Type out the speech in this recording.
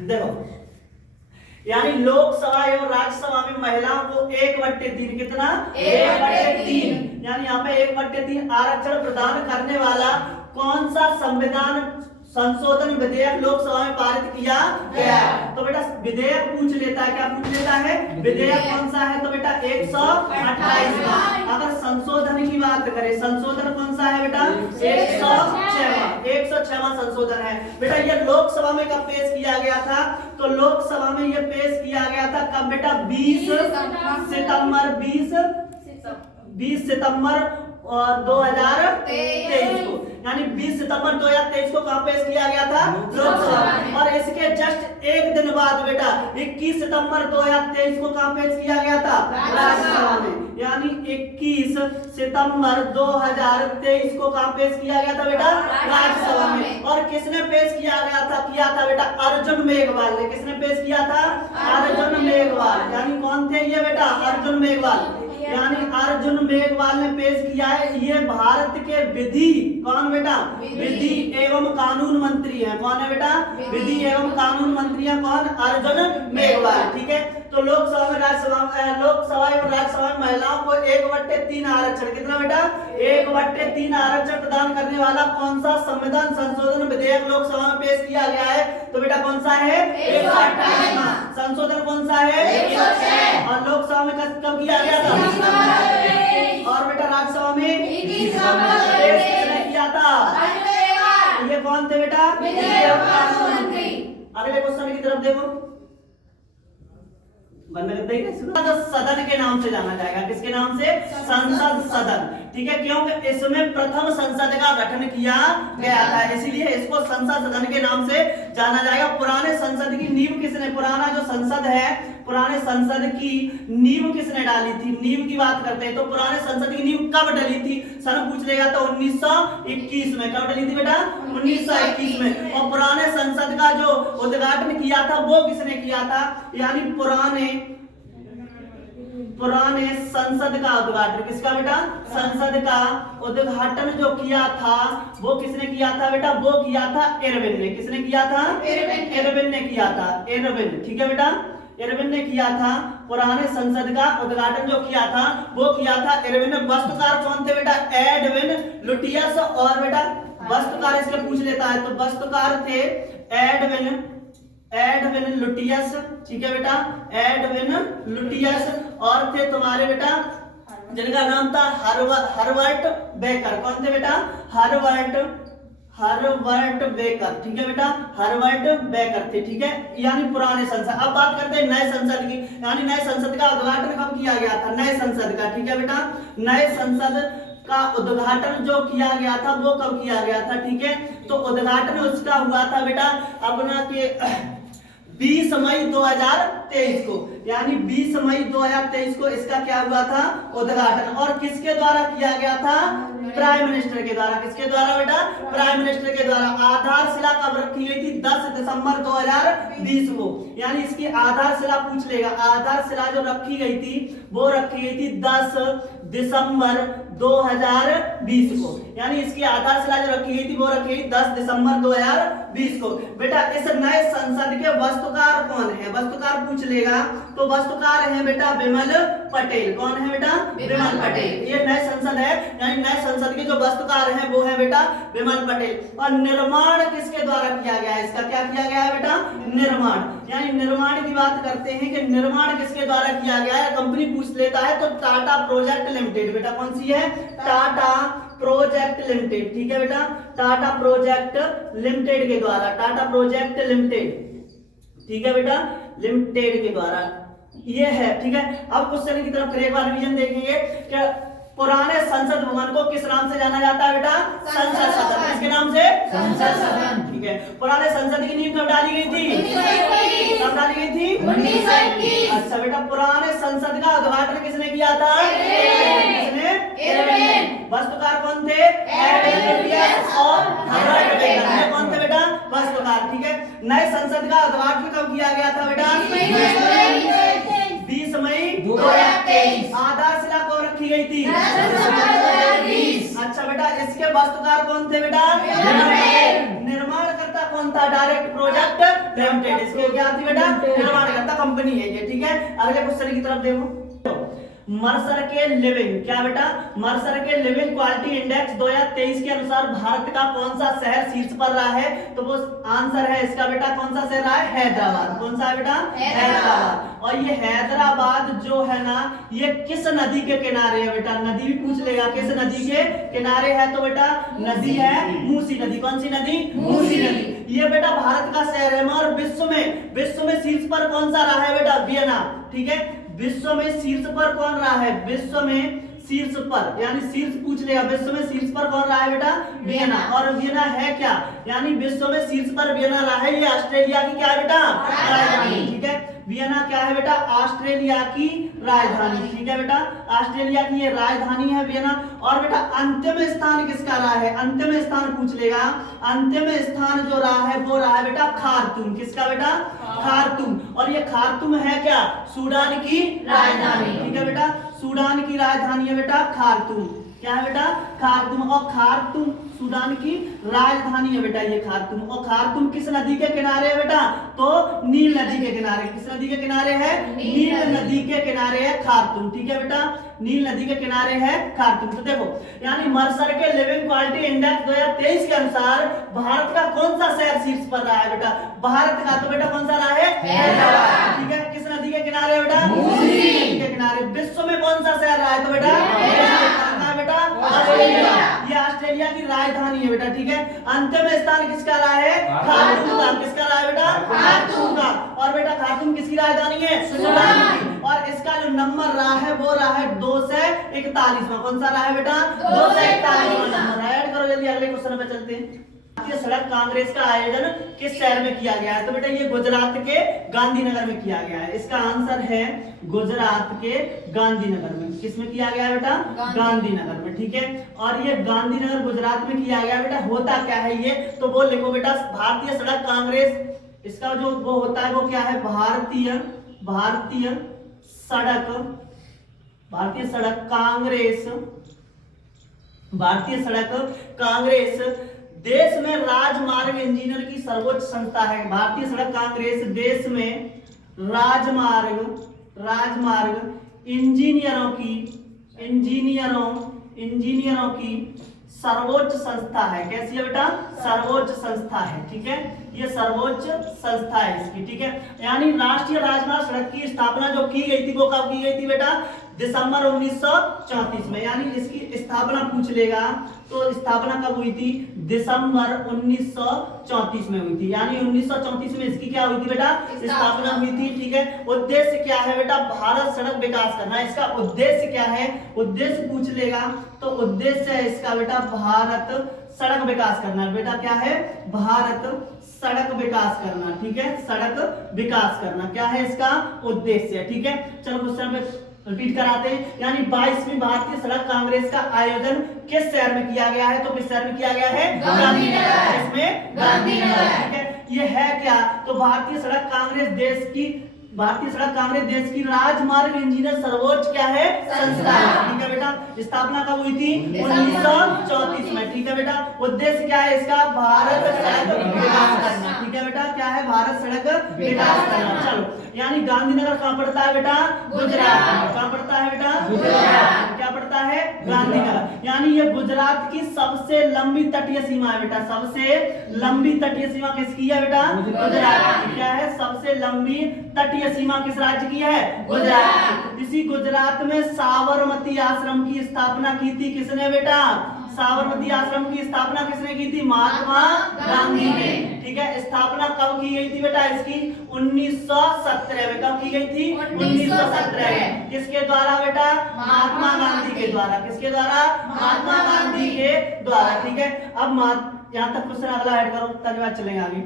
देखो, यानी लोकसभा एवं राज्यसभा में महिलाओं को 1/3 कितना 1/3, यानी यहाँ पे 1/3 आरक्षण प्रदान करने वाला कौन सा संविधान संशोधन विधेयक लोकसभा में पारित किया गया है? तो बेटा विधेयक पूछ लेता है, क्या पूछ लेता है? विधेयक कौन सा है? तो बेटा 128। अगर संशोधन की बात करें, संशोधन कौन सा है बेटा? 106वां संशोधन है बेटा। ये लोकसभा में कब पेश किया गया था? तो लोकसभा में ये पेश किया गया था कब बेटा? 20 सितंबर 2023 को, यानी 20 सितंबर 2023 को कहां पेश किया गया था? लोकसभा। और इसके जस्ट एक दिन बाद बेटा 21 सितंबर 2023 को कहां पेश किया गया था? राज्यसभा में। यानी 21 सितंबर 2023 को कहां पेश किया गया था बेटा? राज्यसभा में। और किसने पेश किया था बेटा? अर्जुन मेघवाल ने। किसने पेश किया था? अर्जुन मेघवाल। यानी कौन थे ये बेटा? अर्जुन मेघवाल। यानी अर्जुन मेघवाल ने पेश किया है। ये भारत के विधि कौन बेटा? विधि एवं कानून मंत्री हैं। कौन है बेटा? विधि एवं कानून मंत्री हैं कौन? अर्जुन मेघवाल। ठीक है। तो लोकसभा एवं राज्यसभा में महिलाओं को 1/3 आरक्षण, कितना बेटा? 1/3 आरक्षण प्रदान करने वाला कौन सा संविधान संशोधन विधेयक लोकसभा में पेश किया गया है? तो बेटा कौन सा है? 128वां संशोधन। कौन सा है? 106। और लोकसभा में कब किया गया था? और बेटा राज्यसभा में किसने किया था? ये कौन थे बेटा? अगले क्वेश्चन की तरफ देखो। सदन के नाम से जाना जाएगा। किसके नाम से? संसद सदन। ठीक है। क्योंकि इसमें प्रथम संसद का गठन किया गया था, इसीलिए इसको संसद सदन के नाम से जाना जाएगा। पुराने संसद की नींव किसने, पुराना जो संसद है, पुराने संसद की नींव किसने डाली थी? नींव की बात करते हैं तो पुराने संसद की नींव कब डली थी? सन पूछ लेगा तो 1921 में। कब डली थी बेटा? 1921 में। और पुराने संसद का जो उद्घाटन किया था वो किसने किया था? यानी पुराने संसद का उद्घाटन, किसका बेटा? संसद का उद्घाटन जो किया था वो किसने किया था बेटा? वो किया था इरविन ने। किसने किया था? इरविन ने किया था। इरविन। ठीक है बेटा, इरविन ने किया था। पुराने संसद का उद्घाटन जो किया था वो किया था इरविन ने। वस्तुकार कौन थे बेटा? Edwin Lutyens. और बेटा वस्तुकार इसके पूछ लेता है तो वस्तुकार थे एडविन लुटियस। ठीक है बेटा, एडविन लुटियस। और थे तुम्हारे बेटा जिनका नाम था हर्बर्ट बेकर। कौन थे बेटा? Herbert baker. ठीक है बेटा, हर्बर्ट बेकर थे। ठीक है। यानी पुराने संसद। अब बात करते हैं नए संसद की। यानी नए संसद का उद्घाटन कब किया गया था? नए संसद का। ठीक है बेटा, नए संसद का उद्घाटन जो किया गया था वो कब किया गया था? ठीक है। तो उद्घाटन उसका हुआ था बेटा अपना के 20 मई 2023 को। यानी 20 मई 2023 को इसका क्या हुआ था? उद्घाटन। और किसके द्वारा किया गया था? प्राइम मिनिस्टर के द्वारा। किसके द्वारा बेटा? प्राइम मिनिस्टर के द्वारा। आधारशिला कब रखी गई थी? 10 दिसंबर 2020 को। यानी इसकी आधारशिला पूछ लेगा। आधारशिला जो रखी गई थी वो रखी गई थी 10 दिसंबर 2020 को। यानी इसकी आधारशिला जो रखी गई थी वो रखी गई 10 दिसंबर 2020 को। बेटा इस नए संसद के वस्तुकार कौन है? वस्तुकार पूछ लेगा तो वस्तुकार है बेटा विमल पटेल। कौन है बेटा? विमल पटेल। ये नए संसद है, यानी नए संसद के जो वस्तुकार हैं वो है बेटा विमल पटेल। और निर्माण किसके द्वारा किया गया है? इसका क्या किया गया है बेटा? निर्माण। यानी निर्माण की बात करते हैं कि निर्माण किसके द्वारा किया गया है? कंपनी पूछ लेता है तो टाटा प्रोजेक्ट लिमिटेड। बेटा कौन सी है? Tata project limited. ठीक है बेटा, टाटा प्रोजेक्ट लिमिटेड के द्वारा। Tata project limited. ठीक है बेटा, लिमिटेड के द्वारा ये है। ठीक है। अब क्वेश्चन की तरफ एक बार रिवीजन देखेंगे कि पुराने संसद भवन को किस नाम से जाना जाता है बेटा? संसद सदन। किसके नाम से? संसद सदन। ठीक है। पुराने संसद की नींव कब डाली गई थी? कब डाली गई थी? 1921। अच्छा बेटा, पुराने संसद का उद्घाटन किसने किया था? किसने? इरविन। वस्तुकार कौन थे? एडविन लुटियस और हर्बर्ट बेकर। ये कौन थे बेटा? वस्तुकार। ठीक है। नए संसद का उद्घाटन कब किया गया था बेटा? 20 मई 2023। आधारशिला कब रखी गई थी? 10 दिसंबर 2020। अच्छा बेटा, इसके वास्तुकार कौन थे बेटा? निर्माणकर्ता कौन था? Direct project limited. इसके क्या थी बेटा? निर्माणकर्ता कंपनी है ये, ठीक है। अगले क्वेश्चन की तरफ देखो, मर्सर के लिविंग, क्या बेटा? मर्सर के लिविंग क्वालिटी इंडेक्स 2023 के अनुसार भारत का कौन सा शहर शीर्ष पर रहा है? तो वो आंसर है इसका बेटा, कौन सा शहर रहा है? हैदराबाद। कौन सा है बेटा? हैदराबाद। और ये हैदराबाद जो है ना, ये किस नदी के किनारे है बेटा? नदी भी पूछ लेगा, किस नदी के किनारे है? तो बेटा नदी है मूसी नदी। कौन सी नदी? मूसी नदी। ये बेटा भारत का शहर है, मगर विश्व में शीर्ष पर कौन सा रहा है बेटा? वियना, ठीक है। विश्व में शीर्ष पर कौन रहा है? विश्व में शीर्ष पर, यानी शीर्ष पूछ लेगा, विश्व में शीर्ष पर कौन रहा है बेटा? वियना। और वियना है क्या? यानी विश्व में शीर्ष पर वियना रहा है, ये ऑस्ट्रेलिया की क्या है बेटा? राजधानी, ठीक है। वियना क्या है बेटा? ऑस्ट्रेलिया की राजधानी, ठीक है बेटा। ऑस्ट्रेलिया की ये राजधानी है वियना। और बेटा अंतिम स्थान किसका रहा है? अंतिम स्थान पूछ लेगा। अंतिम स्थान जो रहा है वो रहा है बेटा खार्तूम। किसका बेटा? खार्तूम। और ये खार्तूम है क्या? सूडान की राजधानी, ठीक है बेटा। सूडान की राजधानी है बेटा खार्तूम। क्या है बेटा? खार्तूम। और खार्तूम सूडान की राजधानी है बेटा ये खार्तूम। और खार्तूम किस नदी के किनारे है बेटा? तो नील नदी के किनारे। किस नदी के किनारे है? नील नदी के किनारे है खार्तूम, ठीक है बेटा। नील नदी के किनारे है खार्तूम। तो देखो, यानी मर्सर के लिविंग क्वालिटी इंडेक्स 2023 के अनुसार भारत का कौन सा शहर शीर्ष पर रहा है बेटा? भारत का तो बेटा कौन सा रहा है? हैदराबाद, ठीक है। किस नदी के किनारे है बेटा? मूसी नदी के किनारे। विश्व में कौन सा शहर रहा है? तो बेटा बेटा ऑस्ट्रेलिया। ये ऑस्ट्रेलिया की राजधानी है बेटा, ठीक है। अंतिम स्थान किसका रहा है? खार्तूम का। किसका रहा है बेटा? खार्तूम का। और बेटा खार्तूम किसकी राजधानी है? सूडान की। और इसका जो नंबर रहा है वो रहा है 241। कौन सा रहा है बेटा? 241 नंबर। ऐड करो जल्दी, अगले क्वेश्चन पे चलते हैं। राष्ट्रीय सड़क कांग्रेस का आयोजन किस शहर में किया गया है? तो बेटा ये गुजरात के गांधीनगर में किया गया है। इसका आंसर है गुजरात के गांधीनगर में। किस में किया गया है बेटा? गांधीनगर में, ठीक है। और ये गांधीनगर गुजरात में किया गया है बेटा। होता क्या है ये? तो वो लिखो बेटा, भारतीय सड़क कांग्रेस, इसका जो वो होता है वो क्या है? भारतीय सड़क कांग्रेस देश में राजमार्ग इंजीनियर की सर्वोच्च संस्था है। भारतीय सड़क कांग्रेस देश में राजमार्ग इंजीनियरों की सर्वोच्च संस्था है। कैसी है बेटा? सर्वोच्च संस्था है, ठीक है। ये सर्वोच्च संस्था है इसकी, ठीक है। यानी राष्ट्रीय राजमार्ग सड़क की स्थापना जो की गई थी वो कब की गई थी बेटा? दिसंबर 1934 में। यानी इसकी स्थापना पूछ लेगा तो स्थापना कब हुई थी? दिसंबर 1934 में हुई थी। यानी 1934 में इसकी क्या हुई थी बेटा? स्थापना हुई थी, ठीक है। उद्देश्य क्या है बेटा? भारत सड़क विकास करना। इसका उद्देश्य क्या है? उद्देश्य पूछ लेगा तो उद्देश्य है इसका बेटा भारत सड़क विकास करना। बेटा क्या है? भारत सड़क विकास करना, ठीक है। सड़क विकास करना क्या है इसका उद्देश्य, ठीक है। चलो क्वेश्चन पे रिपीट कराते हैं। यानी 22वीं भारतीय सड़क कांग्रेस का आयोजन किस शहर में किया गया है? तो किस शहर में किया गया है? गांधीनगर। इसमें गांधीनगर, ठीक है। ये है क्या? तो भारतीय सड़क कांग्रेस देश की राजमार्ग इंजीनियर सर्वोच्च क्या है? संस्था है, ठीक है बेटा। स्थापना कब हुई थी? 1934 में, ठीक है बेटा। उद्देश्य क्या है इसका? भारत सड़क विकास करना, ठीक है बेटा। क्या है? भारत सड़क विकास करना। चलो, यानी गांधीनगर कहाँ पड़ता है बेटा? गुजरात में। कहाँ पड़ता है बेटा? गुजरात। क्या पड़ता है? गांधीनगर। यानी ये गुजरात की सबसे लंबी तटीय सीमा है बेटा। सबसे लंबी तटीय सीमा किसकी है बेटा? गुजरात की। क्या है? सबसे लंबी तटीय सीमा किस राज्य की है? गुजरात। इसी गुजरात में साबरमती आश्रम की स्थापना की थी किसने बेटा? साबरमती आश्रम की स्थापना किसने की थी? महात्मा गांधी ने, ठीक है। स्थापना कब की गई थी बेटा इसकी? 1917 में। कब की गई थी? 1917 में। किसके द्वारा बेटा? महात्मा गांधी के द्वारा। किसके द्वारा? महात्मा गांधी के द्वारा, ठीक है। अब यहाँ तक क्वेश्चन अगला ऐड करो, ताकि बात चलेंगे आगे।